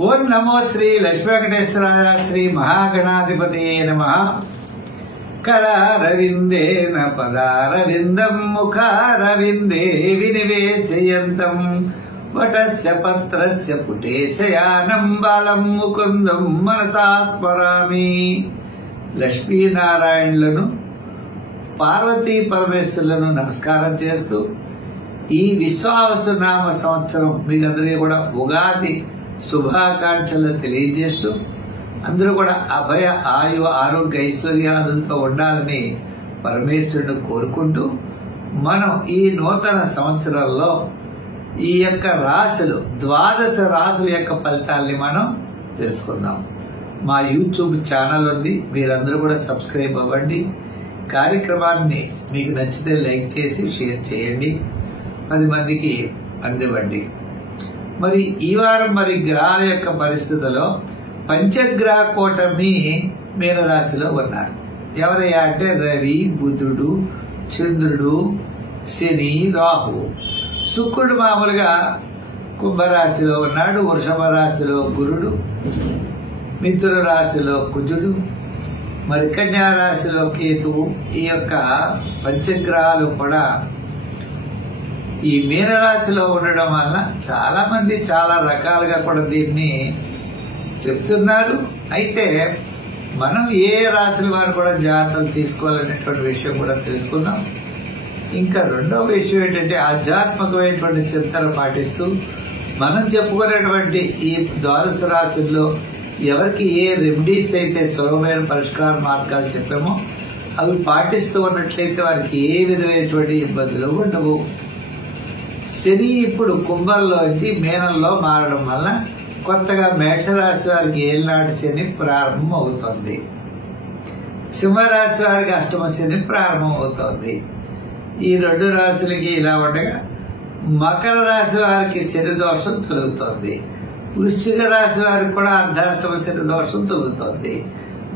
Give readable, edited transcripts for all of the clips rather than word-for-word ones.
ఓం నమో శ్రీ లక్ష్మీ వెంకటేశ్వరాయ శ్రీ మహాగణాధిపతయే నమః. కరారవిందేన పదారవిందం ముఖారవిందే వినివేశయంతం వటస్య పత్రస్య పుటే శయానం బాలం ముకుందం మనసా స్మరామి. లక్ష్మీనారాయణులను పార్వతీ పరమేశ్వరులను నమస్కారం చేస్తూ ఈ విశ్వావసు నామ సంవత్సరం మీకందరికీ కూడా ఉగాది శుభాకాంక్షలు తెలియజేస్తూ అందరూ కూడా అభయ ఆయు ఆరోగ్య ఐశ్వర్యాదులతో ఉండాలని పరమేశ్వరుడు కోరుకుంటూ మనం ఈ నూతన సంవత్సరంలో ఈ యొక్క రాశులు 12 రాశుల యొక్క ఫలితాల్ని మనం తెలుసుకుందాం. మా యూట్యూబ్ ఛానల్ ఉంది, మీరందరూ కూడా సబ్స్క్రైబ్ అవ్వండి. కార్యక్రమాన్ని మీకు నచ్చితే లైక్ చేసి షేర్ చేయండి, 10 మందికి అందివ్వండి. మరి ఈ వారం గ్రహాల యొక్క పరిస్థితుల్లో పంచగ్రహ కూటమి మీనరాశిలో ఉన్నారు. ఎవరయ్యా అంటే రవి, బుధుడు, చంద్రుడు, శని, రాహు. శుక్రుడు మామూలుగా కుంభరాశిలో ఉన్నాడు, వృషభ రాశిలో గురుడు, మిథున రాశిలో కుజుడు, మరి కన్యా రాశిలో కేతువు. ఈ యొక్క పంచగ్రహాలు కూడా ఈ మీనరాశిలో ఉండడం వలన చాలా మంది చాలా రకాలుగా కూడా దీన్ని చెప్తున్నారు. అయితే మనం ఏ రాశుల వారు కూడా జాగ్రత్తలు తీసుకోవాలనేటువంటి విషయం కూడా తెలుసుకుందాం. ఇంకా రెండవ విషయం ఏంటంటే ఆధ్యాత్మికమైనటువంటి చింతన పాటిస్తూ మనం చెప్పుకునేటువంటి ఈ 12 రాశుల్లో ఎవరికి ఏ రెమెడీస్ అయితే సులభమైన పరిష్కార మార్గాలు చెప్పామో అవి పాటిస్తూ ఉన్నట్లయితే వారికి ఏ విధమైనటువంటి ఇబ్బందులు ఉండవు. శని ఇప్పుడు కుంభంలోంచి మీనంలో మారడం వల్ల కొత్తగా మేషరాశి వారికి ఏళ్ళనాటి శని ప్రారంభం అవుతుంది. సింహరాశి వారికి అష్టమ శని ప్రారంభం అవుతుంది. ఈ 2 రాశులకి ఇలా ఉండగా మకర రాశి వారికి శని దోషం తొలుగుతోంది. వృశ్చిక రాశి వారికి కూడా అర్ధాష్టమ శని దోషం తొలుగుతోంది.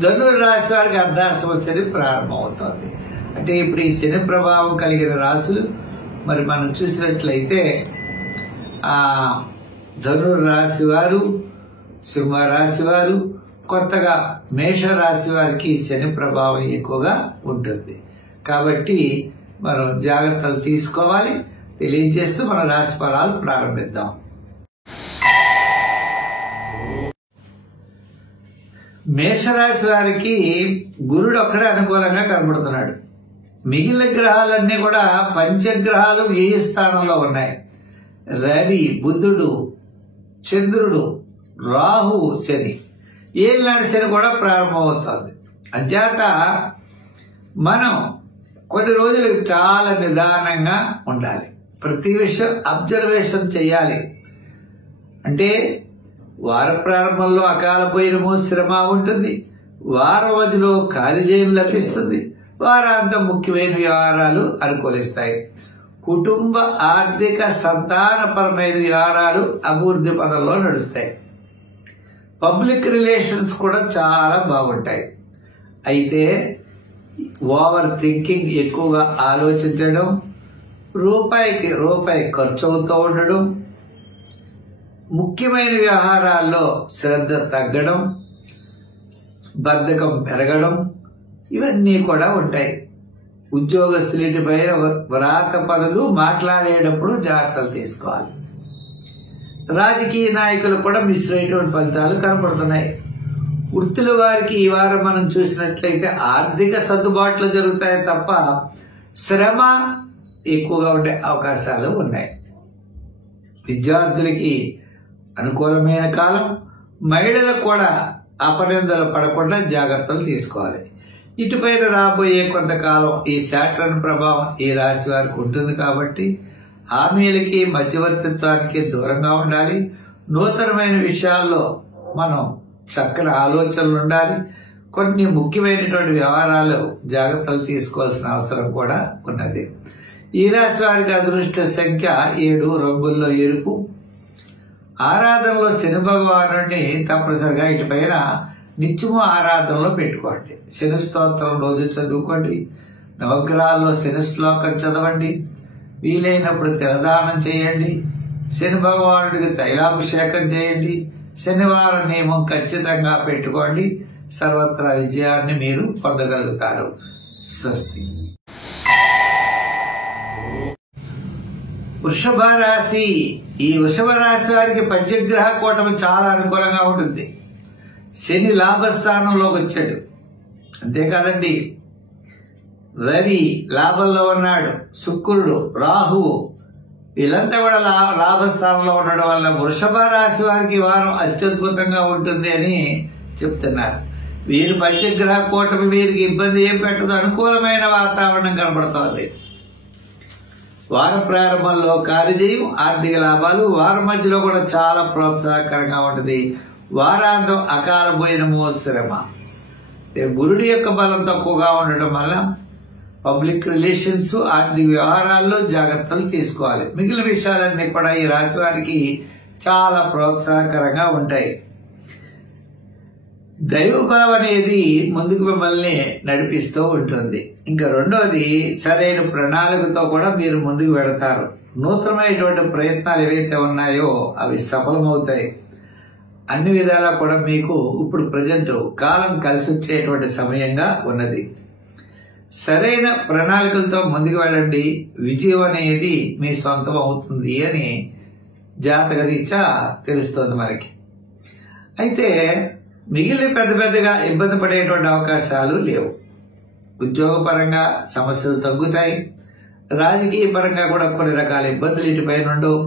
ధనుర్ రాశి వారికి అర్ధాష్టమ శని ప్రారంభం అవుతోంది. అంటే ఇప్పుడు ఈ శని ప్రభావం కలిగిన రాశులు మరి మనం చూసినట్లయితే ధనుర్ రాశి వారు, సింహరాశి వారు, కొత్తగా మేషరాశి వారికి శని ప్రభావం ఎక్కువగా ఉంటుంది. కాబట్టి మనం జాగ్రత్తలు తీసుకోవాలి. తెలియజేస్తూ మన రాశి ఫలాలు ప్రారంభిద్దాం. మేషరాశి వారికి గురుడు ఒక్కడే అనుకూలంగా కనబడుతున్నాడు. మిగిలిన గ్రహాలన్నీ కూడా పంచగ్రహాలు వ్యయ స్థానంలో ఉన్నాయి. రవి, బుధుడు, చంద్రుడు, రాహువు, శని. ఏళ్ళనాటి శని కూడా ప్రారంభమవుతుంది. అంచేత మనం కొన్ని రోజులకు చాలా నిదానంగా ఉండాలి. ప్రతి విషయం అబ్జర్వేషన్ చేయాలి. అంటే వార ప్రారంభంలో అకాల భోజనము, శ్రమ ఉంటుంది. వారం మధ్యలో కార్యజయం లభిస్తుంది. వారాంతం ముఖ్యమైన వ్యవహారాలు అనుకూలిస్తాయి. కుటుంబ, ఆర్థిక, సంతానపరమైన వ్యవహారాలు అభివృద్ధి పదంలో నడుస్తాయి. పబ్లిక్ రిలేషన్స్ కూడా చాలా బాగుంటాయి. అయితే ఓవర్ థింకింగ్, ఎక్కువగా ఆలోచించడం, రూపాయికి రూపాయి ఖర్చు అవుతూ ఉండడం, ముఖ్యమైన వ్యవహారాల్లో శ్రద్ధ తగ్గడం, బద్ధకం పెరగడం, ఇవన్నీ కూడా ఉంటాయి. ఉద్యోగస్తులపై వ్రాత పనులు మాట్లాడేటప్పుడు జాగ్రత్తలు తీసుకోవాలి. రాజకీయ నాయకులు కూడా మిశ్రమైనటువంటి ఫలితాలు కనపడుతున్నాయి. వృత్తుల వారికి ఈ వారం మనం చూసినట్లయితే ఆర్థిక సర్దుబాట్లు జరుగుతాయి తప్ప శ్రమ ఎక్కువగా ఉండే అవకాశాలు ఉన్నాయి. విద్యార్థులకి అనుకూలమైన కాలం. మహిళలకు కూడా అపనిందలు పడకుండా జాగ్రత్తలు తీసుకోవాలి. ఇటుపైన రాబోయే కొంతకాలం ఈ శాటర్న్ ప్రభావం ఈ రాశి వారికి ఉంటుంది. కాబట్టి హామీలకి, మధ్యవర్తిత్వానికి దూరంగా ఉండాలి. నూతనమైన విషయాల్లో మనం చక్కని ఆలోచనలు ఉండాలి. కొన్ని ముఖ్యమైనటువంటి వ్యవహారాలు జాగ్రత్తలు తీసుకోవాల్సిన అవసరం కూడా ఉన్నది. ఈ రాశి వారికి అదృష్ట సంఖ్య 7, రంగుల్లో ఎరుపు. ఆరాధనలో శని భగవానుడిని తప్పనిసరిగా ఇటుపైన నిత్యము ఆరాధనలో పెట్టుకోండి. శని స్తోత్రం రోజు చదువుకోండి. నవగ్రహాల్లో శని శ్లోకం చదవండి. వీలైనప్పుడు తిలదానం చేయండి. శని భగవానుడికి తైలాభిషేకం చేయండి. శనివారం నియమం ఖచ్చితంగా పెట్టుకోండి. సర్వత్రా విజయాన్ని మీరు పొందగలుగుతారు. స్వస్తి. వృషభ రాశి. ఈ వృషభ రాశి వారికి పంచగ్రహ కూటమి చాలా అనుకూలంగా ఉంటుంది. శని లాభస్థానంలోకి వచ్చాడు. అంతేకాదండి, రవి లాభంలో ఉన్నాడు, శుక్రుడు, రాహువు వీళ్ళంతా కూడా లాభస్థానంలో ఉండడం వల్ల వృషభ రాశి వారికి వారం అత్యద్భుతంగా ఉంటుంది అని చెప్తున్నారు. వీరు పంచగ్రహ కూటమి వీరికి ఇబ్బంది ఏం పెట్టదు, అనుకూలమైన వాతావరణం కనబడుతోంది. వారం ప్రారంభంలో కార్యజయం, ఆర్థిక లాభాలు, వారం మధ్యలో కూడా చాలా ప్రోత్సాహకరంగా ఉంటుంది. వారాంతం అకాల భోజనము, శ్రమ. గురుడి యొక్క బలం తక్కువగా ఉండటం వల్ల పబ్లిక్ రిలేషన్స్, ఆర్థిక వ్యవహారాల్లో జాగ్రత్తలు తీసుకోవాలి. మిగిలిన విషయాలన్నీ కూడా ఈ రాశి వారికి చాలా ప్రోత్సాహకరంగా ఉంటాయి. దైవభావం అనేది ముందుకు మిమ్మల్ని నడిపిస్తూ ఉంటుంది. ఇంకా రెండోది, సరైన ప్రణాళికతో కూడా మీరు ముందుకు వెళతారు. నూతనమైనటువంటి ప్రయత్నాలు ఏవైతే ఉన్నాయో అవి సఫలమవుతాయి. అన్ని విధాలా కూడా మీకు ఇప్పుడు ప్రజెంట్ కాలం కలిసి వచ్చేటువంటి సమయంగా ఉన్నది. సరైన ప్రణాళికలతో ముందుకు వెళ్ళండి. విజయం అనేది మీ సొంతం అవుతుంది అని జాతకరీత్యా తెలుస్తోంది మనకి. అయితే మిగిలిన పెద్దగా ఇబ్బంది పడేటువంటి అవకాశాలు లేవు. ఉద్యోగపరంగా సమస్యలు తగ్గుతాయి. రాజకీయ పరంగా కూడా కొన్ని రకాల ఇబ్బందులు ఇటుపైన ఉండవు.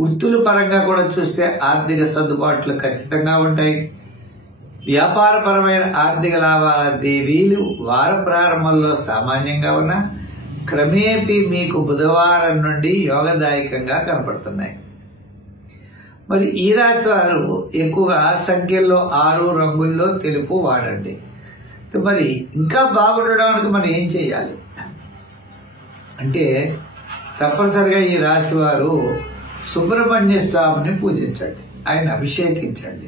వృత్తుల పరంగా కూడా చూస్తే ఆర్థిక సర్దుబాట్లు ఖచ్చితంగా ఉంటాయి. వ్యాపారపరమైన ఆర్థిక లాభాల దేవీలు వార ప్రారంభంలో సామాన్యంగా ఉన్న క్రమేపీ మీకు బుధవారం నుండి యోగదాయకంగా కనపడుతున్నాయి. మరి ఈ రాశి వారు ఎక్కువగా సంఖ్యల్లో 6 రంగుల్లో తెలుపు వాడండి. మరి ఇంకా బాగుండడానికి మనం ఏం చేయాలి అంటే, తప్పనిసరిగా ఈ రాశి వారు సుబ్రహ్మణ్య స్వామిని పూజించండి, ఆయన అభిషేకించండి.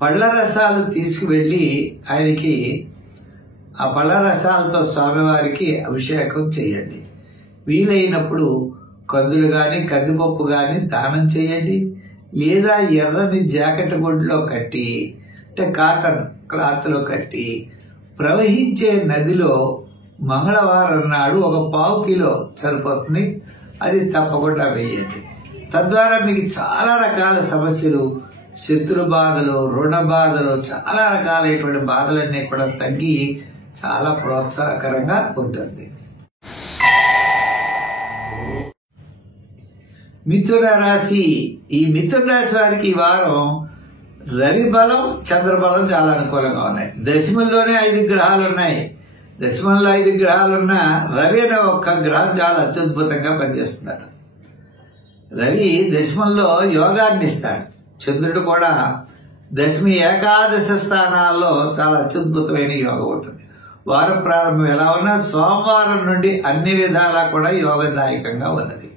పళ్ళ రసాలు తీసుకువెళ్ళి ఆయనకి ఆ పళ్ళ రసాలతో స్వామివారికి అభిషేకం చేయండి. వీలైనప్పుడు కందులు గాని కందిపప్పు గాని దానం చేయండి. లేదా ఎర్రని జాకెట్ గుడ్లో కట్టి, అంటే కాటన్ క్లాత్లో కట్టి ప్రవహించే నదిలో మంగళవారం నాడు 1 పావు కిలో సరిపోతుంది, అది తప్పకుండా వేయండి. తద్వారా మీకు చాలా రకాల సమస్యలు, శత్రు బాధలు, రుణ బాధలు, చాలా రకాలైనటువంటి బాధలన్నీ కూడా తగ్గి చాలా ప్రోత్సాహకరంగా ఉంటుంది. మిథున రాశి. ఈ మిథున రాశి వారికి ఈ వారం రవి బలం, చంద్రబలం చాలా అనుకూలంగా ఉన్నాయి. దశమంలోనే 5 గ్రహాలు ఉన్నాయి. దశమంలో 5 గ్రహాలున్నా రవి అనే ఒక్క గ్రహం చాలా అత్యద్భుతంగా పనిచేస్తున్నాడు. రవి దశమంలో యోగాన్ని ఇస్తాడు. చంద్రుడు కూడా దశమి ఏకాదశ స్థానాల్లో చాలా అత్యద్భుతమైన యోగం ఉంటుంది. వారం ప్రారంభం ఎలా ఉన్నా సోమవారం నుండి అన్ని విధాలా కూడా యోగదాయకంగా ఉన్నది.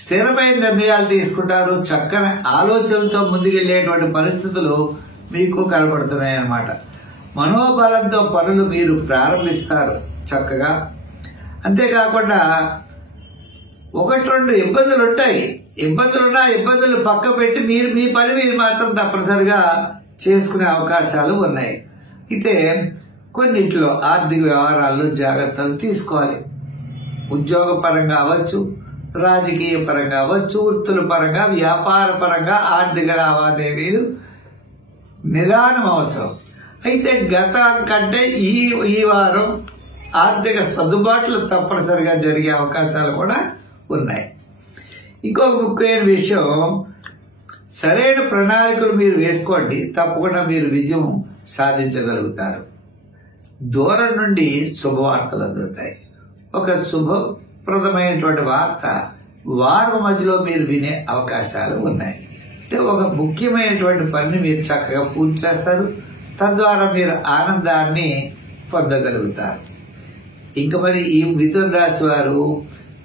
స్థిరమైన నిర్ణయాలు తీసుకుంటారు. చక్కని ఆలోచనలతో ముందుకెళ్లేటువంటి పరిస్థితులు మీకు కనబడుతున్నాయి అన్నమాట. మనోబలంతో పనులు మీరు ప్రారంభిస్తారు చక్కగా. అంతేకాకుండా 1-2 ఇబ్బందులు ఉంటాయి. ఇబ్బందులున్నా ఇబ్బందులు పక్క పెట్టి మీరు మీ పని మీరు మాత్రం తప్పనిసరిగా చేసుకునే అవకాశాలు ఉన్నాయి. అయితే కొన్నింటిలో ఆర్థిక వ్యవహారాల్లో జాగ్రత్తలు తీసుకోవాలి. ఉద్యోగ పరంగా అవ్వచ్చు, రాజకీయ పరంగా అవ్వచ్చు, వృత్తుల పరంగా, వ్యాపార పరంగా ఆర్థిక లావాదేవీలు నిదానం అవసరం. అయితే గతం కంటే ఈ వారం ఆర్థిక సర్దుబాట్లు తప్పనిసరిగా జరిగే అవకాశాలు కూడా ఉన్నాయి. ఇంకొక ముఖ్యమైన విషయం, సరైన ప్రణాళికలు మీరు వేసుకోండి, తప్పకుండా మీరు విజయం సాధించగలుగుతారు. దూరం నుండి శుభవార్తలు అందుతాయి. ఒక శుభప్రదమైనటువంటి వార్త వారం మధ్యలో మీరు వినే అవకాశాలు ఉన్నాయి. అంటే ఒక ముఖ్యమైనటువంటి పనిని మీరు చక్కగా పూర్తి చేస్తారు. తద్వారా మీరు ఆనందాన్ని పొందగలుగుతారు. ఇంకా మరి ఈ మిథున రాశి వారు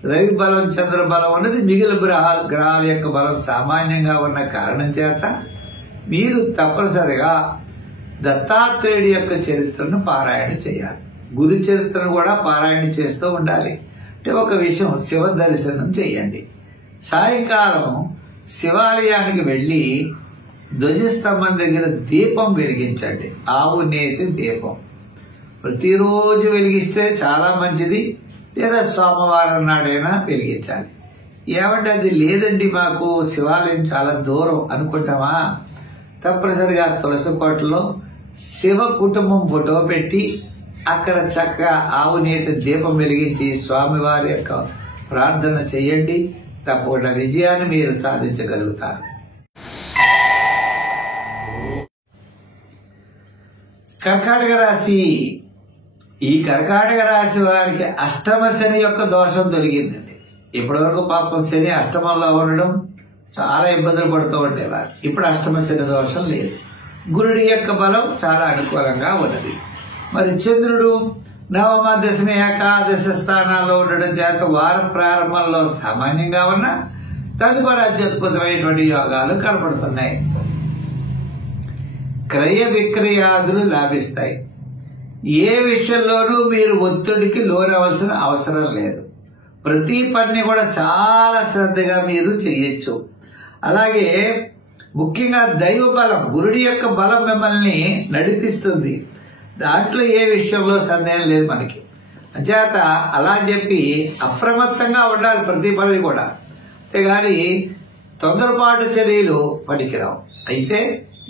రవి బలం, చంద్ర బలం ఉన్నది మిగిలిన గ్రహాల యొక్క బలం సామాన్యంగా ఉన్న కారణం చేత మీరు తప్పనిసరిగా దత్తాత్రేయుడి యొక్క చరిత్రను పారాయణ చేయాలి. గురు చరిత్రను కూడా పారాయణ చేస్తూ ఉండాలి. అంటే ఒక విషయం, శివ దర్శనం చేయండి. సాయంకాలం శివాలయానికి వెళ్ళి ధ్వజస్తంభం దగ్గర దీపం వెలిగించండి. ఆవు నేతి దీపం ప్రతిరోజు వెలిగిస్తే చాలా మంచిది, లేదా సోమవారం నాడైనా వెలిగించాలి. ఏమంటే అది లేదండి మాకు శివాలయం చాలా దూరం అనుకుంటామా, తప్పనిసరిగా తులసి కోటలో శివ కుటుంబం ఫోటో పెట్టి అక్కడ చక్కగా ఆవు నేతి దీపం వెలిగించి స్వామివారి యొక్క ప్రార్థన చేయండి. తప్పకుండా విజయాన్ని మీరు సాధించగలుగుతారు. కర్కాటక రాశి. ఈ కర్కాటక రాశి వారికి అష్టమ శని యొక్క దోషం తొలగిందండి. ఇప్పటివరకు పాపం శని అష్టమంలో ఉండడం చాలా ఇబ్బందులు పడుతూ ఉండేవారు. ఇప్పుడు అష్టమ శని దోషం లేదు. గురుడి యొక్క బలం చాలా అనుకూలంగా ఉన్నది. మరి చంద్రుడు నవమ దశమి ఏకాదశ స్థానాల్లో ఉండడం చేత వార ప్రారంభంలో సామాన్యంగా ఉన్న తదుపరి అత్యద్భుతమైనటువంటి యోగాలు కనపడుతున్నాయి. క్రయ విక్రయాదులు లాభిస్తాయి. ఏ విషయంలోనూ మీరు ఒత్తిడికి లోనవలసిన అవసరం లేదు. ప్రతి పని కూడా చాలా శ్రద్ధగా మీరు చేయొచ్చు. అలాగే ముఖ్యంగా దైవ బలం, గురుడి యొక్క బలం మిమ్మల్ని నడిపిస్తుంది. దాంట్లో ఏ విషయంలో సందేహం లేదు మనకి. అంచేత అలా చెప్పి అప్రమత్తంగా ఉండాలి ప్రతి పని కూడా. అంతేగాని తొందరపాటు చర్యలు పనికిరావు. అయితే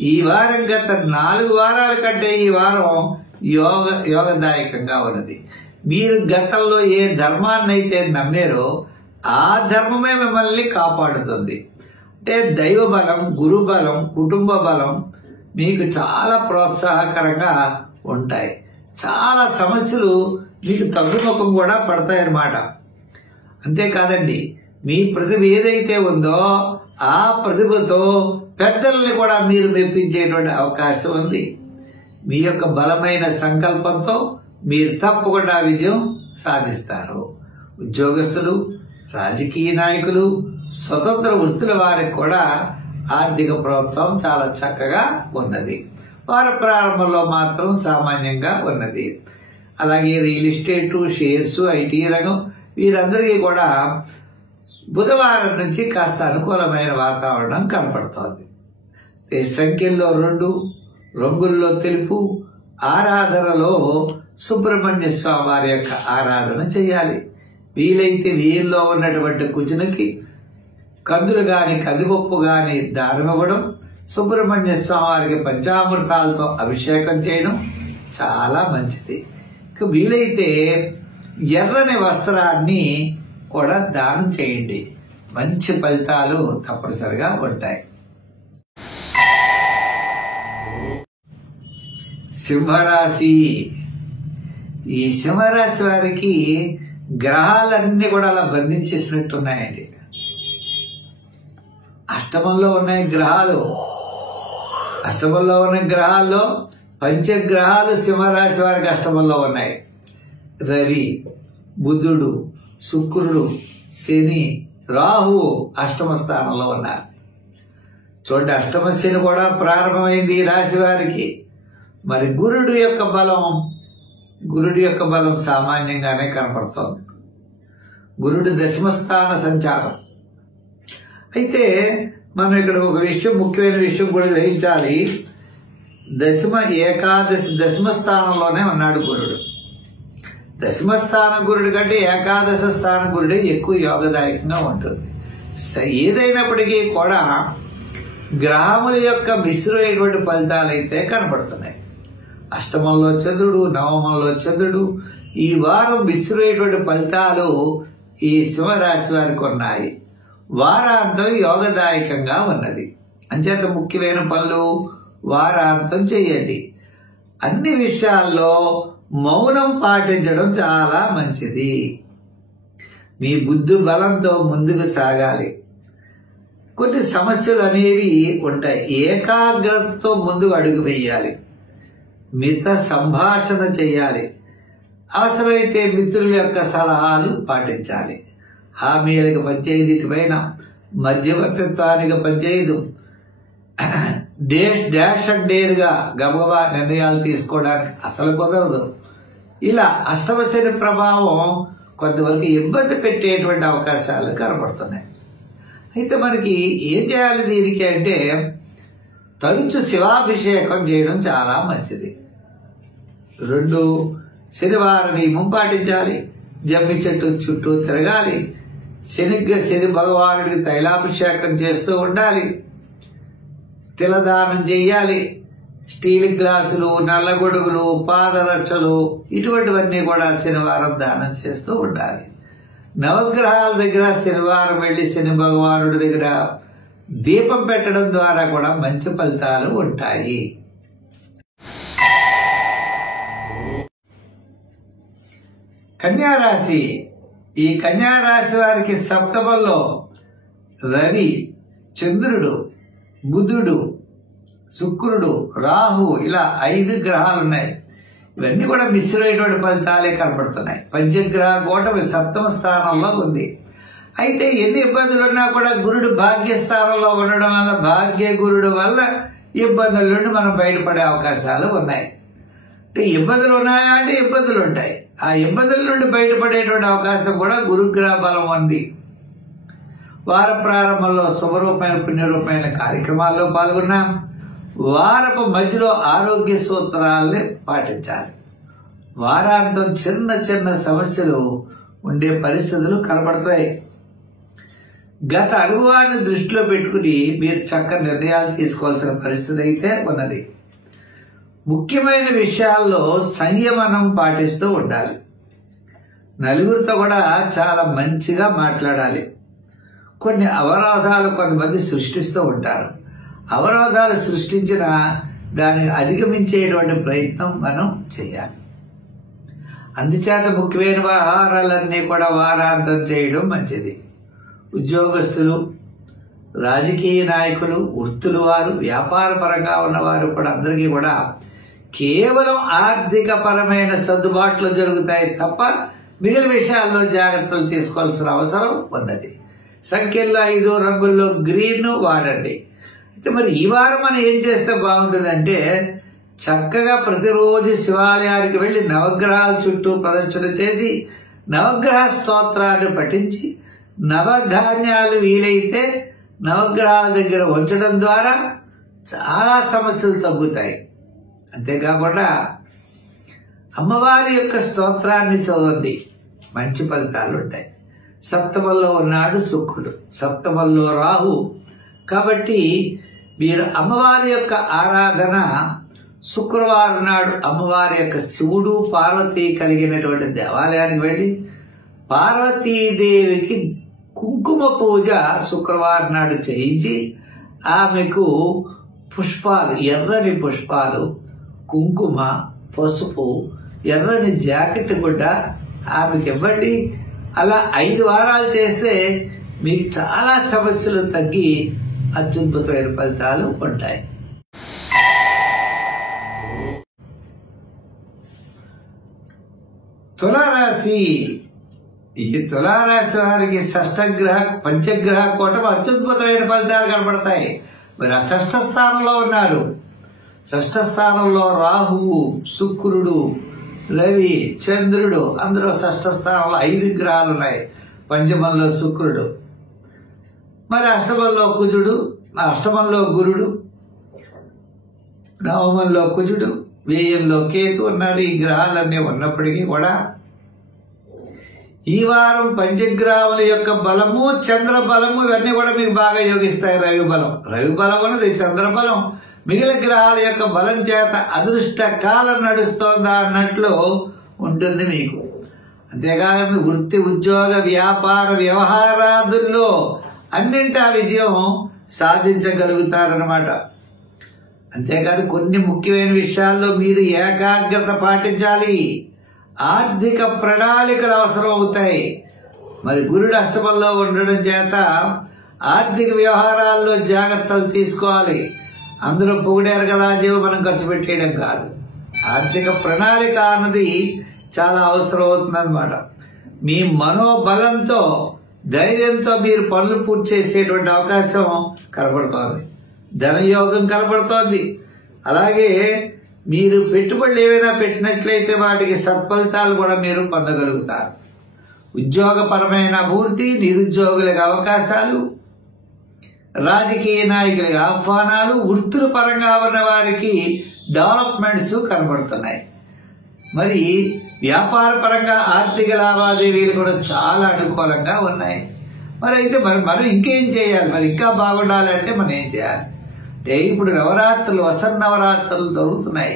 ఈ వారం గత 4 వారాల కంటే ఈ వారం యోగదాయకంగా ఉన్నది. మీరు గతంలో ఏ ధర్మాన్నైతే నమ్మారో ఆ ధర్మమే మిమ్మల్ని కాపాడుతుంది. అంటే దైవ బలం, గురు బలం, కుటుంబ బలం మీకు చాలా ప్రోత్సాహకరంగా ఉంటాయి. చాలా సమస్యలు మీకు తగ్గుముఖం కూడా పడతాయన్నమాట. అంతేకాదండి, మీ ప్రతిభ ఏదైతే ఉందో ఆ ప్రతిభతో పెద్దల్ని కూడా మీరు మెప్పించేటువంటి అవకాశం ఉంది. మీ యొక్క బలమైన సంకల్పంతో మీరు తప్పకుండా విజయం సాధిస్తారు. ఉద్యోగస్తులు, రాజకీయ నాయకులు, స్వతంత్ర వృత్తుల వారికి కూడా ఆర్థిక ప్రోత్సాహం చాలా చక్కగా ఉన్నది. వార ప్రారంభంలో మాత్రం సామాన్యంగా ఉన్నది. అలాగే రియల్ ఎస్టేటు, షేర్స్, ఐటీ రంగం వీరందరికీ కూడా బుధవారం నుంచి కాస్త అనుకూలమైన వాతావరణం కనపడుతోంది. సంఖ్యల్లో 2, రంగుల్లో తెలుపు, ఆరాధనలో సుబ్రహ్మణ్య స్వామి వారి యొక్క ఆరాధన చేయాలి. వీలైతే వీరిలో ఉన్నటువంటి కుజునికి కందులు గాని కందిపప్పు గాని దానం ఇవ్వడం, సుబ్రహ్మణ్య స్వామి వారికి పంచామృతాలతో అభిషేకం చేయడం చాలా మంచిది. ఇక వీలైతే ఎర్రని వస్త్రాన్ని కూడా దానం చేయండి. మంచి ఫలితాలు తప్పనిసరిగా ఉంటాయి. సింహరాశి. ఈ సింహరాశి వారికి గ్రహాలన్నీ కూడా అలా బంధించేసినట్టున్నాయండి. అష్టమంలో ఉన్నాయి గ్రహాలు. అష్టమంలో ఉన్న గ్రహాల్లో పంచగ్రహాలు సింహరాశి వారికి అష్టమంలో ఉన్నాయి. రవి, బుధుడు, శుక్రుడు, శని, రాహువు అష్టమ స్థానంలో ఉన్నారు. చూడండి, అష్టమ శని కూడా ప్రారంభమైంది ఈ రాశి వారికి. మరి గురుడు యొక్క బలం సామాన్యంగానే కనపడుతోంది. గురుడు దశమస్థాన సంచారం. అయితే మనం ఇక్కడ ఒక ముఖ్యమైన విషయం కూడా గ్రహించాలి. దశమ స్థానంలోనే ఉన్నాడు గురుడు. దశమ స్థాన గురుడు కంటే ఏకాదశ స్థాన గురుడే ఎక్కువ యోగదాయకంగా ఉంటుంది. ఏదైనప్పటికీ కూడా గ్రహముల యొక్క మిశ్రమైనటువంటి ఫలితాలు అయితే కనపడుతున్నాయి. అష్టమంలో చంద్రుడు, నవమంలో చంద్రుడు. ఈ వారం మిశ్రమైనటువంటి ఫలితాలు ఈ సింహరాశి వారికి ఉన్నాయి. వారాంతం యోగదాయకంగా ఉన్నది. అంచేత ముఖ్యమైన పనులు వారాంతం చేయండి. అన్ని విషయాల్లో మౌనం పాటించడం చాలా మంచిది. మీ బుద్ధి బలంతో ముందుకు సాగాలి. కొన్ని సమస్యలు అనేవి ఉంటాయి. ఏకాగ్రతతో ముందుకు అడుగు వేయాలి. మిత సంభాషణ చేయాలి. అవసరమైతే మిత్రుల యొక్క సలహాలు పాటించాలి. హామీలకు పంచేది పైన మధ్యవర్తిత్వానికి పంచేయదు. డాష్ అండ్ డేర్గా గబగబా నిర్ణయాలు తీసుకోవడానికి అసలు కుదరదు. ఇలా అష్టమ శని ప్రభావం కొంతవరకు ఇబ్బంది పెట్టేటువంటి అవకాశాలు కనపడుతున్నాయి. అయితే మనకి ఏం చేయాలి దీనికి అంటే, తరచు శివాభిషేకం చేయడం చాలా మంచిది. 2 శనివారం నియమం పాటించాలి. జమ్మి చెట్టు చుట్టూ తిరగాలి. శని భగవానుడికి తైలాభిషేకం చేస్తూ ఉండాలి. తిలదానం చెయ్యాలి. స్టీల్ గ్లాసులు, నల్లగొడుగులు, పాదరక్షలు ఇటువంటివన్నీ కూడా శనివారం దానం చేస్తూ ఉండాలి. నవగ్రహాల దగ్గర శనివారం వెళ్లి శని భగవానుడి దగ్గర దీపం పెట్టడం ద్వారా కూడా మంచి ఫలితాలు ఉంటాయి. కన్యారాశి. ఈ కన్యారాశి వారికి సప్తమంలో రవి, చంద్రుడు, బుధుడు, శుక్రుడు, రాహు ఇలా 5 గ్రహాలు ఉన్నాయి. ఇవన్నీ కూడా మిశ్రమైనటువంటి ఫలితాలే కనబడుతున్నాయి. పంచగ్రహ కూటమి 7వ స్థానంలో ఉంది. అయితే ఎన్ని ఇబ్బందులు ఉన్నా కూడా గురుడు భాగ్యస్థానంలో ఉండడం వల్ల, భాగ్య గురుడు వల్ల ఇబ్బందుల నుండి మనం బయటపడే అవకాశాలు ఉన్నాయి. అంటే ఇబ్బందులు ఉన్నాయా అంటే ఇబ్బందులు ఉంటాయి. ఆ ఇబ్బందుల నుండి బయటపడేటువంటి అవకాశం కూడా గురుగ్రహ బలం ఉంది. వార ప్రారంభంలో శుభరూపమైన పుణ్యరూపమైన కార్యక్రమాల్లో పాల్గొన్నాం. వారపు మధ్యలో ఆరోగ్య సూత్రాలని పాటించాలి. వారాంతం చిన్న చిన్న సమస్యలు ఉండే పరిస్థితులు కనబడతాయి. గత అనుభవాన్ని దృష్టిలో పెట్టుకుని మీరు చక్కని నిర్ణయాలు తీసుకోవాల్సిన పరిస్థితి అయితే ఉన్నది. ముఖ్యమైన విషయాల్లో సంయమనం పాటిస్తూ ఉండాలి. నలుగురితో కూడా చాలా మంచిగా మాట్లాడాలి. కొన్ని అవరోధాలు కొంతమంది సృష్టిస్తూ ఉంటారు. అవరోధాలు సృష్టించిన దాన్ని అధిగమించేటువంటి ప్రయత్నం మనం చేయాలి. అందుచేత ముఖ్యమైన వ్యవహారాలన్నీ కూడా వారాంతం చేయడం మంచిది. ఉద్యోగస్తులు, రాజకీయ నాయకులు, వృత్తుల వారు, వ్యాపార పరంగా ఉన్నవారు కూడా అందరికీ కూడా కేవలం ఆర్థిక పరమైన సర్దుబాట్లు జరుగుతాయి తప్ప మిగిలిన విషయాల్లో జాగ్రత్తలు తీసుకోవాల్సిన అవసరం ఉన్నది. సంఖ్యల్లో 5 రంగుల్లో గ్రీన్ వాడండి. అయితే మరి ఈ వారం మనం ఏం చేస్తే బాగుంటుందంటే చక్కగా ప్రతిరోజు శివాలయానికి వెళ్లి నవగ్రహాల చుట్టూ ప్రదక్షిణ చేసి నవగ్రహ స్తోత్రాన్ని పఠించి నవధాన్యాలు వీలైతే నవగ్రహాల దగ్గర ఉంచడం ద్వారా చాలా సమస్యలు తగ్గుతాయి. అంతేకాకుండా అమ్మవారి యొక్క స్తోత్రాన్ని చదవండి, మంచి ఫలితాలు ఉంటాయి. సప్తమంలో ఉన్నాడు శుక్రుడు, సప్తమంలో రాహు. కాబట్టి మీరు అమ్మవారి యొక్క ఆరాధన శుక్రవారం నాడు అమ్మవారి యొక్క శివుడు పార్వతి కలిగినటువంటి దేవాలయానికి వెళ్ళి పార్వతీదేవికి కుంకుమ పూజ శుక్రవారం నాడు చేయించి ఆమెకు పుష్పాలు, ఎర్రని పుష్పాలు, కుంకుమ, పసుపు, ఎర్రని జాకెట్ కూడా ఆమెకి ఇవ్వండి. అలా 5 వారాలు చేస్తే మీకు చాలా సమస్యలు తగ్గి అత్యద్భుతమైన ఫలితాలు ఉంటాయి. తులారాశి. ఈ తులారాశి వారికి పంచగ్రహ కూటమి అత్యద్భుతమైన ఫలితాలు కనబడతాయి. మరి ఆ 6వ స్థానంలో ఉన్నారు. 6వ స్థానంలో రాహువు, శుక్రుడు, రవి, చంద్రుడు, అందరూ 6వ స్థానంలో 5 గ్రహాలు ఉన్నాయి. పంచమంలో శుక్రుడు, మరి అష్టమంలో కుజుడు, అష్టమంలో గురుడు, నవమంలో కుజుడు, వ్యయంలో కేతు ఉన్నాడు. ఈ గ్రహాలన్నీ ఉన్నప్పటికీ కూడా ఈ వారం పంచగ్రహాల యొక్క బలము, చంద్ర బలము ఇవన్నీ కూడా మీకు బాగా యోగిస్తాయి. రవి బలం ఉన్నది, చంద్ర బలం, మిగిలిన గ్రహాల యొక్క బలం చేత అదృష్ట కాలం నడుస్తోందా అన్నట్లు ఉంటుంది మీకు. అంతేకాదు వృత్తి, ఉద్యోగ, వ్యాపార వ్యవహారాదుల్లో అన్నింటా విజయం సాధించగలుగుతారన్నమాట. అంతేకాదు కొన్ని ముఖ్యమైన విషయాల్లో మీరు ఏకాగ్రత పాటించాలి. ఆర్థిక ప్రణాళికలు అవసరం అవుతాయి. మరి గురుడు అష్టమంలో ఉండడం చేత ఆర్థిక వ్యవహారాల్లో జాగ్రత్తలు తీసుకోవాలి. అందరూ పొగిడారు కదా జీవ మనం ఖర్చు పెట్టేయడం కాదు. ఆర్థిక ప్రణాళిక అన్నది చాలా అవసరం అవుతుందన్నమాట. మీ మనోబలంతో, ధైర్యంతో మీరు పనులు పూర్తి చేసేటువంటి అవకాశం కనబడుతోంది. ధనయోగం కనబడుతోంది. అలాగే మీరు పెట్టుబడులు ఏవైనా పెట్టినట్లయితే వాటికి సత్ఫలితాలు కూడా మీరు పొందగలుగుతారు. ఉద్యోగపరమైన అభివృద్ధి, నిరుద్యోగులకు అవకాశాలు, రాజకీయ నాయకులకి ఆహ్వానాలు, వృత్తుల పరంగా ఉన్న వారికి డెవలప్మెంట్స్ కనబడుతున్నాయి. మరి వ్యాపార పరంగా ఆర్థిక లావాదేవీలు కూడా చాలా అనుకూలంగా ఉన్నాయి. మరి అయితే మనం ఇంకేం చేయాలి? మరి ఇంకా బాగుండాలంటే మనం ఏం చేయాలి అంటే, ఇప్పుడు నవరాత్రులు, వసంత నవరాత్రులు జరుగుతున్నాయి.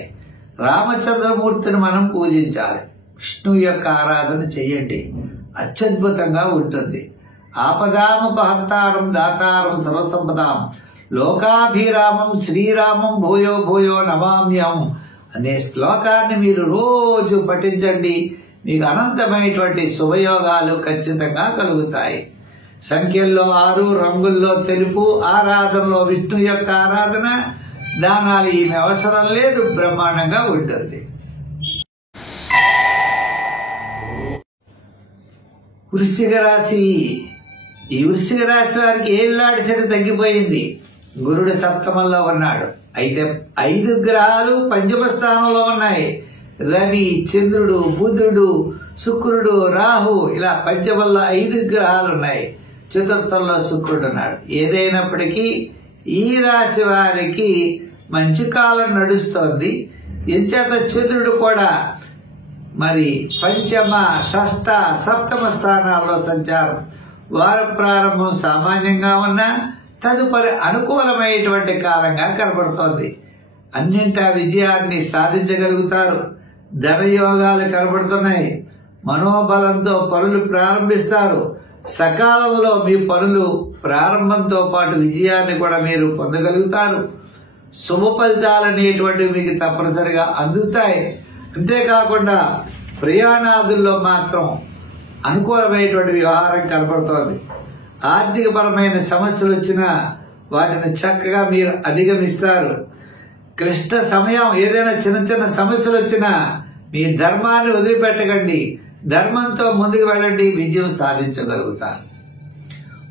రామచంద్రమూర్తిని మనం పూజించాలి. విష్ణువు యొక్క ఆరాధన చేయండి, అత్యద్భుతంగా ఉంటుంది. ఆపదాముపహర్తారం దాతారం సర్వసంపదాం లోకాభిరామం శ్రీరామం భూయో భూయో నమామ్యం అనే శ్లోకాన్ని మీరు రోజు పఠించండి. మీకు అనంతమైనటువంటి శుభయోగాలు ఖచ్చితంగా కలుగుతాయి. సంఖ్యల్లో 6, రంగుల్లో తెలుపు, ఆరాధనలో విష్ణు యొక్క ఆరాధన, దానాలు ఈమె అవసరం లేదు, బ్రహ్మాండంగా ఉంటుంది. వృశ్చిక రాశి. ఈ వృశ్చిక రాశి వారికి ఏళ్ళాడి శని తగ్గిపోయింది. గురుడు సప్తమంలో ఉన్నాడు. అయితే 5 గ్రహాలు పంచమ స్థానంలో ఉన్నాయి. రవి, చంద్రుడు, బుధుడు, శుక్రుడు, రాహు, ఇలా పంచమంలో 5 గ్రహాలు ఉన్నాయి. చతుర్థంలో శుక్రుడు ఉన్నాడు. ఏదైనప్పటికీ ఈ రాశి వారికి మంచి కాలం నడుస్తోంది. ఎంచేత చంద్రుడు కూడా మరి పంచమ, షష్ఠ, సప్తమ స్థానాల్లో సంచారం. వార ప్రారంభం సామాన్యంగా ఉన్నా తదుపరి అనుకూలమైనటువంటి కాలంగా కనబడుతోంది. అన్నింటా విజయాన్ని సాధించగలుగుతారు. ధనయోగాలు కనబడుతున్నాయి. మనోబలంతో పనులు ప్రారంభిస్తారు. సకాలంలో మీ పనులు ప్రారంభంతో పాటు విజయాన్ని కూడా మీరు పొందగలుగుతారు. శుభ ఫలితాలు అనేటువంటివి మీకు తప్పనిసరిగా అందుతాయి. అంతేకాకుండా ప్రయాణాదుల్లో మాత్రం అనుకూలమైనటువంటి వ్యవహారం కనబడుతోంది. ఆర్థికపరమైన సమస్యలు వచ్చినా వాటిని చక్కగా మీరు అధిగమిస్తారు. క్లిష్ట సమయం, ఏదైనా చిన్న చిన్న సమస్యలు వచ్చినా మీ ధర్మాన్ని వదిలిపెట్టకండి. ధర్మంతో ముందుకు వెళ్ళండి, విజయం సాధించగలుగుతారు.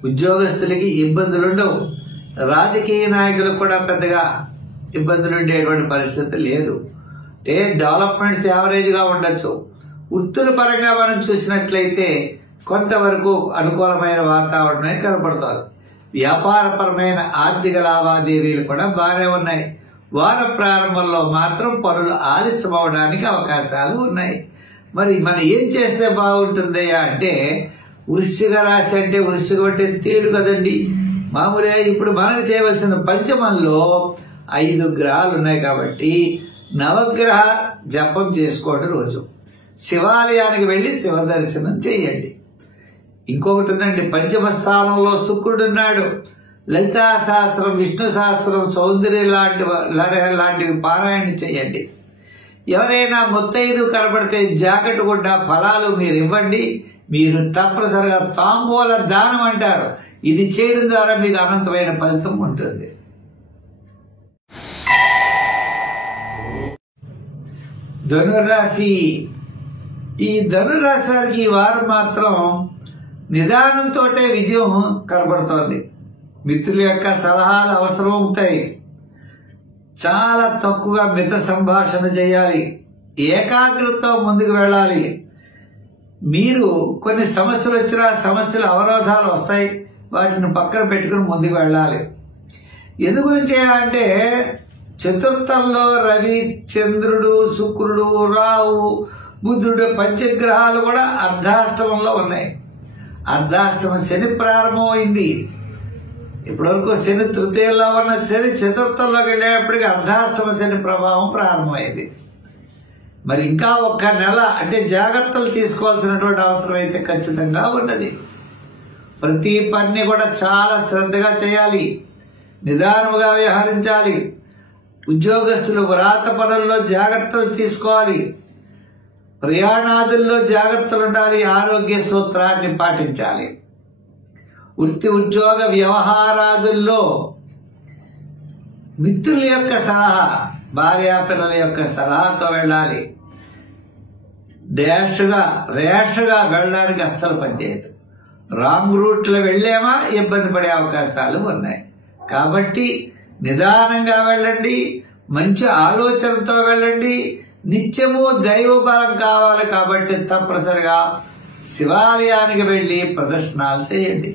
ఉద్యోగస్తులకి ఇబ్బందులుండవు. రాజకీయ నాయకులకు కూడా పెద్దగా ఇబ్బందులు ఉండేటువంటి పరిస్థితి లేదు. డెవలప్మెంట్స్ యావరేజ్గా ఉండొచ్చు. వృత్తుల పరంగా మనం చూసినట్లయితే కొంతవరకు అనుకూలమైన వాతావరణమే కనపడుతుంది. వ్యాపారపరమైన ఆర్థిక లావాదేవీలు కూడా బాగానే ఉన్నాయి. వార ప్రారంభంలో మాత్రం పనులు ఆలస్యం అవడానికి అవకాశాలు ఉన్నాయి. మరి మనం ఏం చేస్తే బాగుంటుందయ్యా అంటే, వృశ్చిక రాశి అంటే వృశ్చికం అంటే తేలు కదండి. మామూలుగా ఇప్పుడు మనకు చేయవలసిన పంచమంలో 5 గ్రహాలు ఉన్నాయి కాబట్టి నవగ్రహ జపం చేసుకోండి. రోజు శివాలయానికి వెళ్ళి శివ దర్శనం చేయండి. ఇంకొకటి ఉందండి, పంచమ స్థానంలో శుక్రుడున్నాడు. లలితా సహస్రం, విష్ణు సహస్రం, సౌందర్య లాంటివి పారాయణ చేయండి. ఎవరైనా ముత్తైదు కనబడితే జాకెట్ గుడ్డ ఫలాలు మీరు ఇవ్వండి. మీరు తప్పనిసరిగా తాంబూల దానం అంటారు. ఇది చేయడం ద్వారా మీకు అనంతమైన ఫలితం ఉంటుంది. ధనురాశి. ఈ ధనురాశి వారికి ఈ వారం మాత్రం నిదానంతో విజయం కనబడుతోంది. మిత్రుల యొక్క సలహాలు అవసరం అవుతాయి. చాలా తక్కువగా మిత సంభాషణ చేయాలి. ఏకాగ్రతతో ముందుకు వెళ్ళాలి. మీరు కొన్ని సమస్యలు వచ్చినా సమస్యలు అవరోధాలు వస్తాయి, వాటిని పక్కన పెట్టుకుని ముందుకు వెళ్ళాలి. ఎందు గురించి అంటే చతుర్థంలో రవి, చంద్రుడు, శుక్రుడు, రాహు, బుధుడు పంచగ్రహాలు కూడా అర్ధాష్టమంలో ఉన్నాయి. అర్ధాష్టమ శని ప్రారంభమైంది. ఇప్పటివరకు శని తృతీయంలో ఉన్న శని చతుర్థంలోకి వెళ్ళేప్పటికీ అర్ధాష్టమ శని ప్రభావం ప్రారంభమైంది. మరి ఇంకా 1 నెల అంటే జాగ్రత్తలు తీసుకోవాల్సినటువంటి అవసరం అయితే ఖచ్చితంగా ఉన్నది. ప్రతి పని కూడా చాలా శ్రద్ధగా చేయాలి, నిదానముగా వ్యవహరించాలి. ఉద్యోగస్తులు వ్రాత పనుల్లో జాగ్రత్తలు తీసుకోవాలి. ప్రయాణాదుల్లో జాగ్రత్తలు ఉండాలి. ఆరోగ్య సూత్రాన్ని పాటించాలి. వృత్తి ఉద్యోగ వ్యవహారాదుల్లో మిత్రుల యొక్క సలహా, భార్యాపిల్లల యొక్క సలహాతో వెళ్ళాలి. ర్యాష్గా వెళ్ళడానికి అస్సలు పనిచేయదు. రాంగ్ రూట్లో వెళ్ళామా ఇబ్బంది పడే అవకాశాలు ఉన్నాయి. కాబట్టి నిదానంగా వెళ్ళండి, మంచి ఆలోచనతో వెళ్ళండి. నిత్యము దైవ బలం కావాలి కాబట్టి తప్పనిసరిగా శివాలయానికి వెళ్ళి ప్రదర్శనలు చేయండి.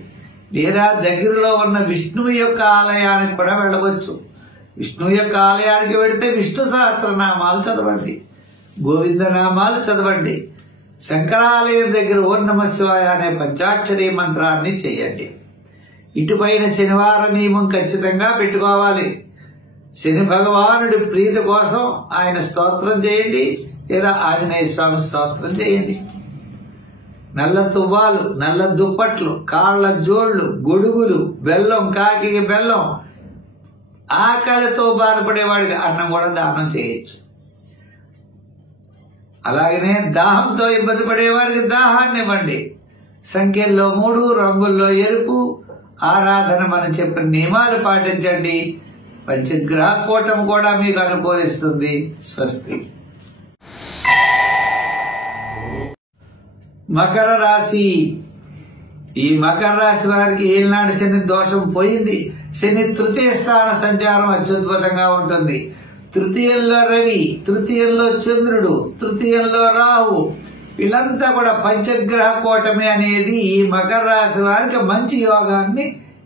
లేదా దగ్గరలో ఉన్న విష్ణువు యొక్క ఆలయానికి కూడా వెళ్ళవచ్చు. విష్ణువు యొక్క ఆలయానికి వెళితే విష్ణు సహస్రనామాలు చదవండి, గోవిందనామాలు చదవండి. శంకరాలయం దగ్గర ఓం నమః శివాయ అనే పంచాక్షరీ మంత్రాన్ని చేయండి. ఇటుపైన శనివారం నియమం ఖచ్చితంగా పెట్టుకోవాలి. శని భగవానుడి ప్రీతి కోసం ఆయన స్తోత్రం చేయండి, లేదా ఆంజనేయ స్వామి స్తోత్రం చేయండి. నల్ల తువ్వాలు, నల్ల దుప్పట్లు, కాళ్ల జోళ్లు, గొడుగులు, బెల్లం, కాకి బెల్లం. ఆకలితో బాధపడేవాడికి అన్నం కూడా దానం చేయొచ్చు. అలాగనే దాహంతో ఇబ్బంది పడేవారికి దాహాన్ని ఇవ్వండి. సంఖ్యల్లో 3, రంగుల్లో ఎరుపు. ఆరాధన మనం చెప్పిన నియమాలు పాటించండి. పంచగ్రహ కూటం కూడా మీకు అనుకూలిస్తుంది. స్వస్తి. మకర రాశి. ఈ మకర రాశి వారికి ఏలినాడు శని దోషం పోయింది. శని తృతీయ స్థాన సంచారం అత్యద్భుతంగా ఉంటుంది. తృతీయంలో రవి, తృతీయంలో చంద్రుడు, తృతీయంలో రాహు, వీళ్ళంతా కూడా పంచగ్రహ కూటమి అనేది ఈ మకర రాశి వారికి మంచి యోగాన్ని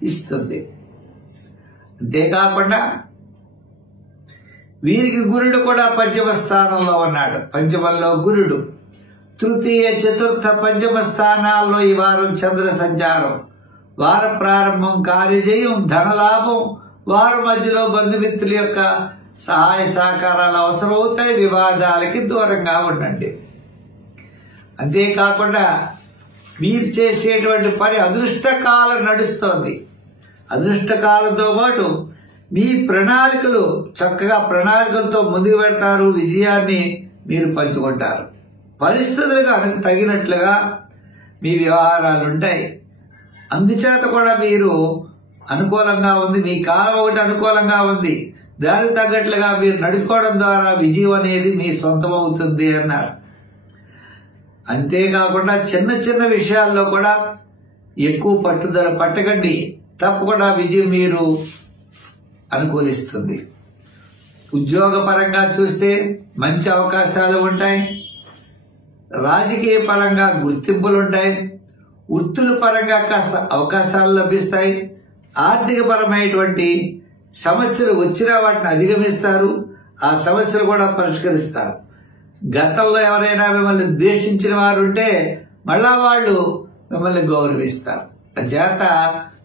ఇస్తుంది. అంతేకాకుండా వీరికి గురుడు కూడా పంచమ స్థానంలో ఉన్నాడు. పంచమంలో గురుడు, తృతీయ, చతుర్థ, పంచమ స్థానాల్లో ఈ వారం చంద్ర సంచారం. వార ప్రారంభం కార్యజయం, ధనలాభం. వారం మధ్యలో బంధుమిత్రుల యొక్క సహాయ సహకారాలు అవసరమవుతాయి. వివాదాలకి దూరంగా ఉండండి. అంతేకాకుండా మీరు చేసేటువంటి పని అదృష్టకాలం నడుస్తోంది. అదృష్టకాలంతో పాటు మీ ప్రణాళికలు చక్కగా ప్రణాళికలతో ముందుకు పెడతారు. విజయాన్ని మీరు పంచుకుంటారు. పరిస్థితులకు తగినట్లుగా మీ వ్యవహారాలు ఉంటాయి. అందుచేత కూడా మీరు అనుకూలంగా ఉంది. మీ కాలం ఒకటి అనుకూలంగా ఉంది. దానికి తగ్గట్లుగా మీరు నడుచుకోవడం ద్వారా విజయం అనేది మీ సొంతం అవుతుంది అన్నారు. అంతేకాకుండా చిన్న చిన్న విషయాల్లో కూడా ఎక్కువ పట్టుదల పట్టకండి. తప్పకుండా విజయం మీరు అనుకూలిస్తుంది. ఉద్యోగపరంగా చూస్తే మంచి అవకాశాలు ఉంటాయి. రాజకీయ పరంగా గుర్తింపులు ఉంటాయి. వృత్తుల పరంగా కాస్త అవకాశాలు లభిస్తాయి. ఆర్థిక పరమైనటువంటి సమస్యలు వచ్చినా వాటిని అధిగమిస్తారు. ఆ సమస్యలు కూడా పరిష్కరిస్తారు. గతంలో ఎవరైనా మిమ్మల్ని ద్వేషించిన వారు ఉంటే మళ్ళా వాళ్ళు మిమ్మల్ని గౌరవిస్తారు. చేత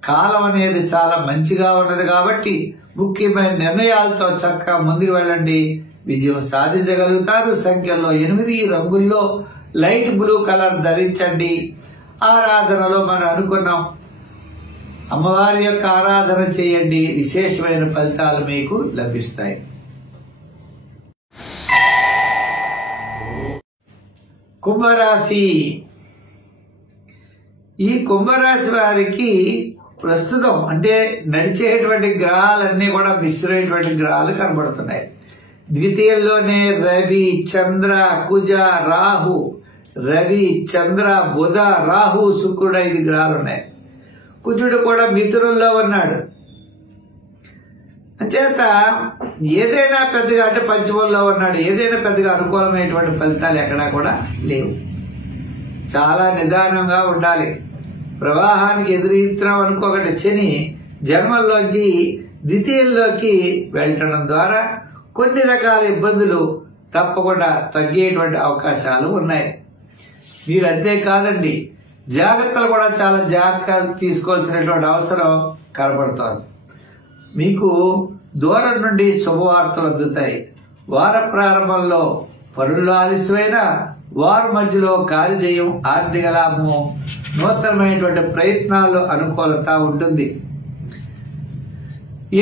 కాలం అనేది చాలా మంచిగా ఉన్నది కాబట్టి ముఖ్యమైన నిర్ణయాలతో చక్కగా ముందుకు వెళ్ళండి. విజయం సాధించగలుగుతారు. సంఖ్యల్లో 8, రంగుల్లో లైట్ బ్లూ కలర్ ధరించండి. ఆరాధనలో మనం అనుకున్నాం అమ్మవారి యొక్క ఆరాధన చేయండి. విశేషమైన ఫలితాలు మీకు లభిస్తాయి. కుంభరాశి. ఈ కుంభరాశి వారికి ప్రస్తుతం అంటే నడిచేటువంటి గ్రహాలన్నీ కూడా మిశ్రమైనటువంటి గ్రహాలు కనబడుతున్నాయి. ద్వితీయంలోనే రవి, చంద్ర, కుజ, రాహు. రవి, చంద్ర, బుధ, రాహు, శుక్రుడు 5 గ్రహాలు ఉన్నాయి. కుజుడు కూడా మిథునంలో ఉన్నాడు. అంచేత ఏదైనా పెద్దగా అంటే పంచమంలో ఉన్నాడు. ఏదైనా పెద్దగా అనుకూలమైనటువంటి ఫలితాలు ఎక్కడా కూడా లేవు. చాలా నిదానంగా ఉండాలి. ప్రవాహానికి ఎదురీత్రం అనుకోకండి. శని జన్మల్లోకి ద్వితీయంలోకి వెళ్ళటం ద్వారా కొన్ని రకాల ఇబ్బందులు తప్పకుండా తగ్గేటువంటి అవకాశాలు ఉన్నాయి. మీరు అంతేకాదండి, జాగ్రత్తలు కూడా చాలా జాగ్రత్తగా తీసుకోవాల్సినటువంటి అవసరం కనబడుతోంది. మీకు దూరం నుండి శుభవార్తలు అందుతాయి. వార ప్రారంభంలో పనులు ఆలస్యమైన వారి మధ్యలో కార్యజయం, ఆర్థిక లాభము, నూతనమైనటువంటి ప్రయత్నాల్లో అనుకూలత ఉంటుంది.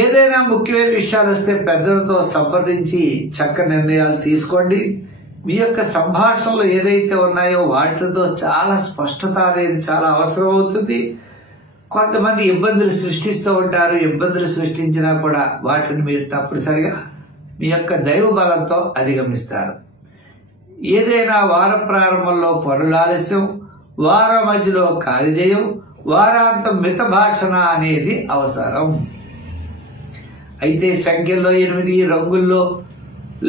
ఏదైనా ముఖ్యమైన విషయాలు వస్తే పెద్దలతో సంప్రదించి చక్కని నిర్ణయాలు తీసుకోండి. మీ యొక్క సంభాషణలు ఏదైతే ఉన్నాయో వాటితో చాలా స్పష్టత అనేది చాలా అవసరం అవుతుంది. కొంతమంది ఇబ్బందులు సృష్టిస్తూ ఉంటారు. ఇబ్బందులు సృష్టించినా కూడా వాటిని మీరు తప్పనిసరిగా మీ యొక్క దైవ బలంతో అధిగమిస్తారు. ఏదైనా వార ప్రారంభంలో పనుల ఆలస్యం, వార మధ్యలో కార్యజయం, వారాంతం మిత భాషణ అనేది అవసరం. అయితే సంఖ్యల్లో 8, రంగుల్లో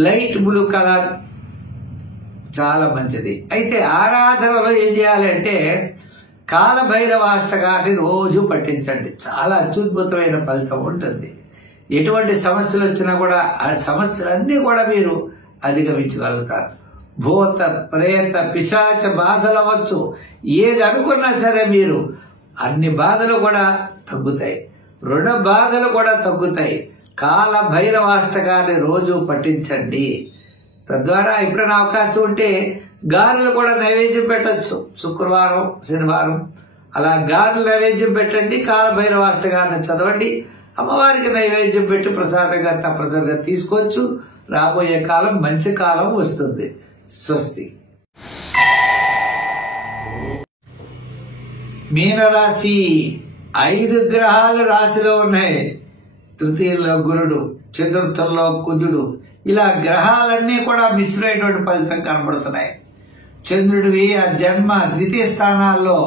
లైట్ బ్లూ కలర్ చాలా మంచిది. అయితే ఆరాధనలో ఏం చేయాలంటే కాలభైరవాష్టకాన్ని రోజు పఠించండి. చాలా అత్యద్భుతమైన ఫలితం ఉంటుంది. ఎటువంటి సమస్యలు వచ్చినా కూడా ఆ సమస్యలన్నీ కూడా మీరు అధిగమించగలుగుతారు. భూత ప్రేత పిశాచ బాధలు అవ్వచ్చు, ఏది అనుకున్నా సరే మీరు అన్ని బాధలు కూడా తగ్గుతాయి. రుణ బాధలు కూడా తగ్గుతాయి. కాల భైరవాష్టకాన్ని రోజు పఠించండి. తద్వారా ఎప్పుడైనా అవకాశం ఉంటే గారెలు కూడా నైవేద్యం పెట్టచ్చు. శుక్రవారం శనివారం అలా గారెలు నైవేద్యం పెట్టండి. కాల భైరవాష్టకాన్ని చదవండి. అమ్మవారికి నైవేద్యం పెట్టి ప్రసాదంగా తప్పనిసరిగా తీసుకోవచ్చు. రాబోయే కాలం మంచి కాలం వస్తుంది. స్వస్తి. మీనరాశి 5 గ్రహాలు రాశిలో ఉన్నాయి. తృతీయంలో గురుడు, చతుర్థంలో కుజుడు, ఇలా గ్రహాలన్నీ కూడా మిశ్రమైనటువంటి ఫలితం కనబడుతున్నాయి. చంద్రుడివి ఆ జన్మ ద్వితీయ స్థానాల్లో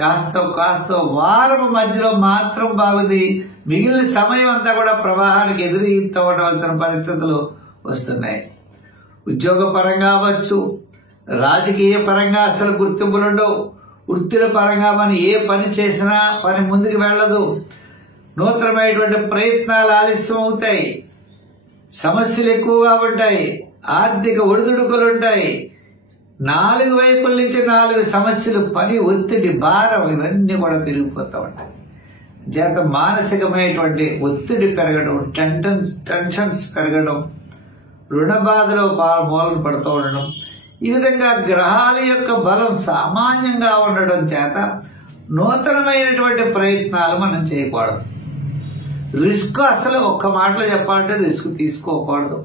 కాస్త వారం మధ్యలో మాత్రం బాగుంది. మిగిలిన సమయం అంతా కూడా ప్రవాహానికి ఎదురీతవలసిన పరిస్థితులు వస్తున్నాయి. ఉద్యోగ పరంగా అవ్వచ్చు, రాజకీయ పరంగా అసలు గుర్తింపులుండవు. వృత్తుల పరంగా మనం ఏ పని చేసినా పని ముందుకు వెళ్ళదు. నూతనమైనటువంటి ప్రయత్నాలు ఆలస్యం అవుతాయి. సమస్యలు ఎక్కువగా ఉంటాయి. ఆర్థిక ఒడిదుడుకులు ఉంటాయి. 4 వైపుల నుంచి 4 సమస్యలు, పని ఒత్తిడి, భారం ఇవన్నీ కూడా పెరిగిపోతూ ఉంటాయి. చేత మానసికమైనటువంటి ఒత్తిడి పెరగడం, టెన్షన్స్ పెరగడం, రుణ బాధలో మూలన పడుతూ ఉండడం, ఈ విధంగా గ్రహాల యొక్క బలం సామాన్యంగా ఉండడం చేత నూతనమైనటువంటి ప్రయత్నాలు మనం చేయకూడదు. రిస్క్ అసలు ఒక్క మాటలో చెప్పాలంటే రిస్క్ తీసుకోకూడదు.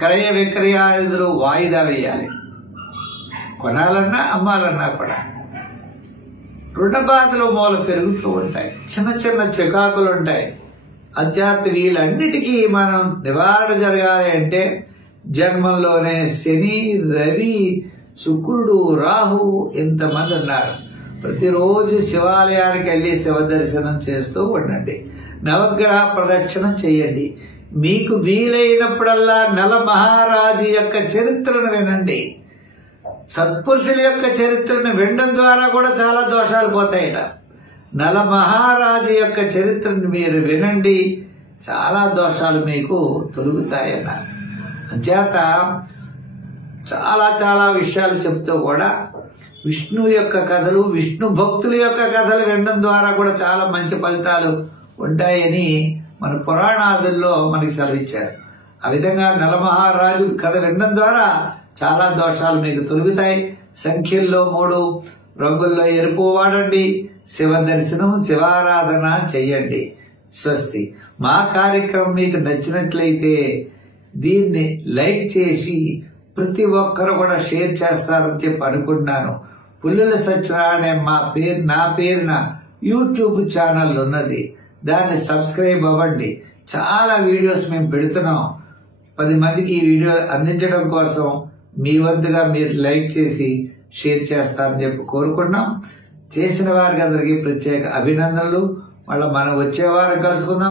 క్రయ విక్రయాదులు వాయిదా వేయాలి. కొనాలన్నా అమ్మాలన్నా కూడా రుణ బాధలు మూల పెరుగుతూ ఉంటాయి. చిన్న చిన్న చికాకులు ఉంటాయి. అధ్యాత్మ వీళ్ళన్నిటికీ మనం నివారణ జరగాలి అంటే జన్మంలోనే శని, రవి, శుక్రుడు, రాహువు ఇంతమంది ఉన్నారు. ప్రతిరోజు శివాలయానికి వెళ్ళి శివ దర్శనం చేస్తూ ఉండండి. నవగ్రహ ప్రదక్షిణ చేయండి. మీకు వీలైనప్పుడల్లా నల మహారాజు యొక్క చరిత్రను వినండి. సత్పురుషుల యొక్క చరిత్రను వినడం ద్వారా కూడా చాలా దోషాలు పోతాయట. నల మహారాజు యొక్క చరిత్రను మీరు వినండి, చాలా దోషాలు మీకు తొలుగుతాయన్నారు. అంచేత చాలా విషయాలు చెప్తూ కూడా విష్ణు యొక్క కథలు, విష్ణు భక్తుల యొక్క కథలు వినడం ద్వారా కూడా చాలా మంచి ఫలితాలు ఉంటాయని మన పురాణాదుల్లో మనకి సెలవిచ్చారు. ఆ విధంగా నలమహారాజు కథ వినడం ద్వారా చాలా దోషాలు మీకు తొలుగుతాయి. సంఖ్యల్లో 3, రంగుల్లో ఎరుపు వాడండి. శివ దర్శనం, శివారాధన చెయ్యండి. స్వస్తి. మా కార్యక్రమం మీకు నచ్చినట్లయితే దీన్ని లైక్ చేసి ప్రతి ఒక్కరు కూడా షేర్ చేస్తారని చెప్పి అనుకుంటున్నాను. పుల్లెల సత్యనారాయణ నా పేరున యూట్యూబ్ ఛానల్ ఉన్నది. దాన్ని సబ్స్క్రైబ్ అవ్వండి. చాలా వీడియోస్ మేము పెడుతున్నాం. 10 మందికి ఈ వీడియో అందించడం కోసం మీ వంతుగా మీరు లైక్ చేసి షేర్ చేస్తారని చెప్పి కోరుకున్నాం. చేసిన వారికి అందరికీ ప్రత్యేక అభినందనలు. మళ్ళీ మనం వచ్చే వారం కలుసుకుందాం.